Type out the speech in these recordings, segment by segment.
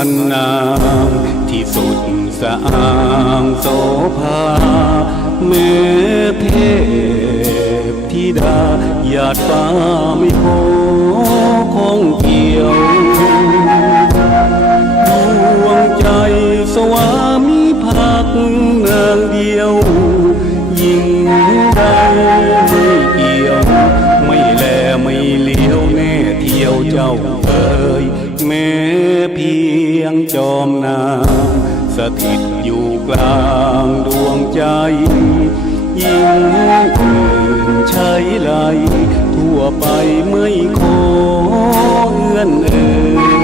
ันนางที่สุดสะอางโสภาเมื่อเทพธิดาหยาดฟ้าไม่พอคงเกี่ยวดวงใจสวามีพักนางเดียว ยแม้เพียงจอมนางสถิตอยู่กลางดวงใจ ยิ่งอื่นใช้ไหลทั่วไปไม่ขอเอื้อนเอ่ย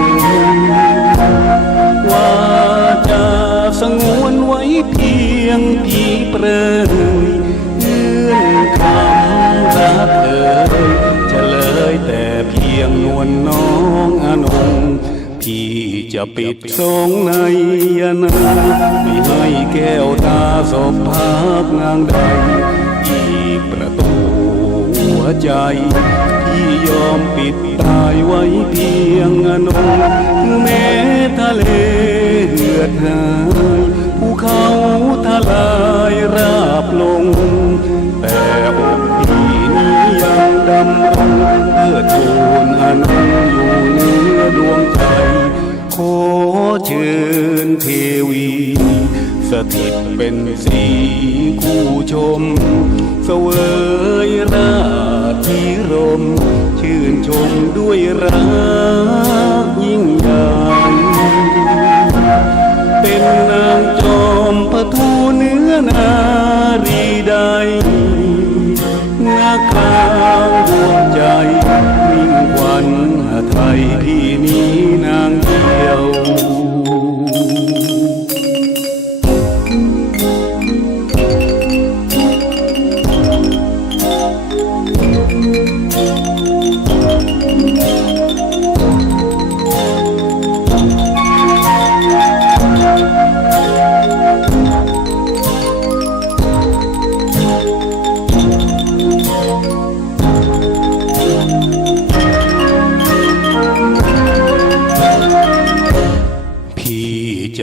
จะปิดทรงในยนาไม่ให้แก้วตาสบพักนางใด อีกประตูหัวใจ ที่ยอมปิดตายไว้เพียงอนงคือแม้ทะเลเหือดหายภูเขาทลาย เชิญเทวี สถิตเป็นสีคู่ชม เสวยราชพิรม ชื่นชมด้วยรักยิ่งใหญ่เป็นนางจอมพระทูเนื้อนารีใดเนื้อกลางดวงใจมิ่งวัญหาไทยที่นี้นาง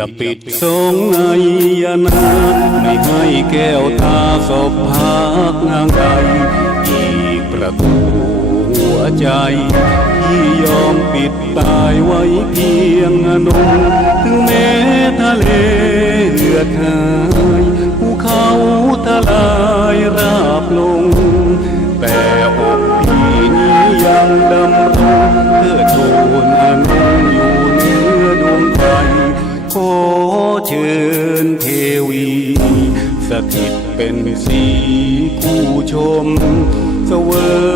จะปิดทรงในยานาไม่ให้แก้วตาสบพักนางใดอีกประตูหัวใจ ที่ยอมปิดตายไว้เพียงอนงถึงแม้ทะเลเหือดหายภูเขาทลายราบลง เชิญเทวีสถิตเป็นสีคู่ชม เสวย